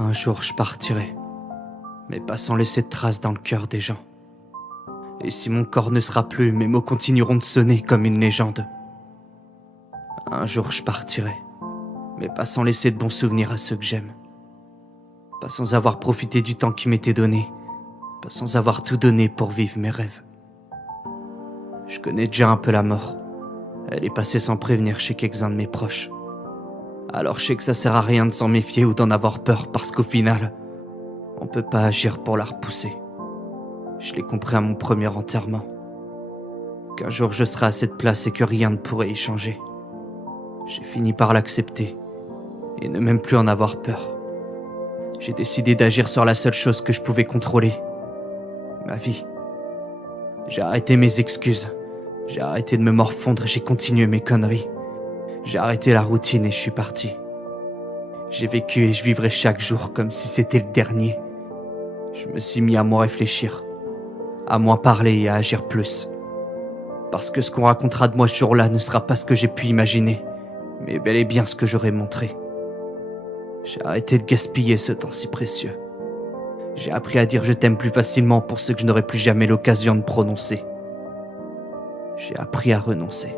Un jour je partirai, mais pas sans laisser de traces dans le cœur des gens. Et si mon corps ne sera plus, mes mots continueront de sonner comme une légende. Un jour je partirai, mais pas sans laisser de bons souvenirs à ceux que j'aime. Pas sans avoir profité du temps qui m'était donné, pas sans avoir tout donné pour vivre mes rêves. Je connais déjà un peu la mort, elle est passée sans prévenir chez quelques-uns de mes proches. Alors je sais que ça sert à rien de s'en méfier ou d'en avoir peur parce qu'au final, on peut pas agir pour la repousser. Je l'ai compris à mon premier enterrement. Qu'un jour je serai à cette place et que rien ne pourrait y changer. J'ai fini par l'accepter et ne même plus en avoir peur. J'ai décidé d'agir sur la seule chose que je pouvais contrôler, ma vie. J'ai arrêté mes excuses, j'ai arrêté de me morfondre, j'ai continué mes conneries. J'ai arrêté la routine et je suis parti. J'ai vécu et je vivrai chaque jour comme si c'était le dernier. Je me suis mis à moins réfléchir, à moins parler et à agir plus. Parce que ce qu'on racontera de moi ce jour-là ne sera pas ce que j'ai pu imaginer, mais bel et bien ce que j'aurais montré. J'ai arrêté de gaspiller ce temps si précieux. J'ai appris à dire je t'aime plus facilement pour ce que je n'aurai plus jamais l'occasion de prononcer. J'ai appris à renoncer.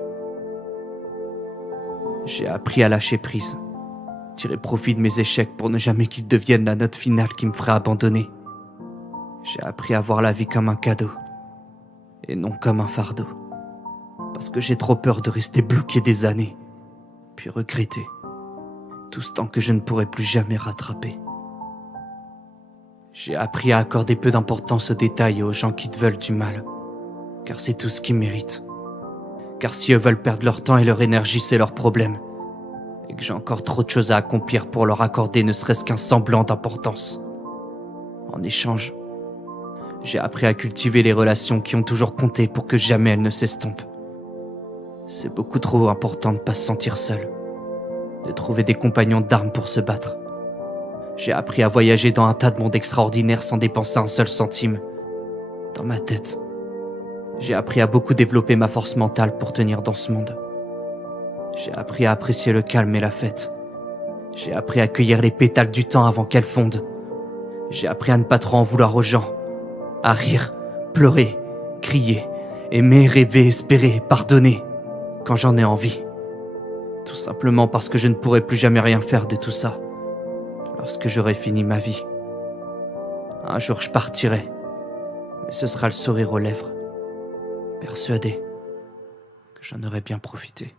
J'ai appris à lâcher prise, tirer profit de mes échecs pour ne jamais qu'ils deviennent la note finale qui me ferait abandonner. J'ai appris à voir la vie comme un cadeau, et non comme un fardeau. Parce que j'ai trop peur de rester bloqué des années, puis regretter tout ce temps que je ne pourrai plus jamais rattraper. J'ai appris à accorder peu d'importance aux détails et aux gens qui te veulent du mal, car c'est tout ce qu'ils méritent. Car si eux veulent perdre leur temps et leur énergie, c'est leur problème. Et que j'ai encore trop de choses à accomplir pour leur accorder ne serait-ce qu'un semblant d'importance. En échange, j'ai appris à cultiver les relations qui ont toujours compté pour que jamais elles ne s'estompent. C'est beaucoup trop important de ne pas se sentir seul, de trouver des compagnons d'armes pour se battre. J'ai appris à voyager dans un tas de mondes extraordinaires sans dépenser un seul centime. Dans ma tête, j'ai appris à beaucoup développer ma force mentale pour tenir dans ce monde. J'ai appris à apprécier le calme et la fête. J'ai appris à cueillir les pétales du temps avant qu'elles fondent. J'ai appris à ne pas trop en vouloir aux gens, à rire, pleurer, crier, aimer, rêver, espérer, pardonner, quand j'en ai envie. Tout simplement parce que je ne pourrai plus jamais rien faire de tout ça, lorsque j'aurai fini ma vie. Un jour je partirai, mais ce sera le sourire aux lèvres, persuadé que j'en aurai bien profité.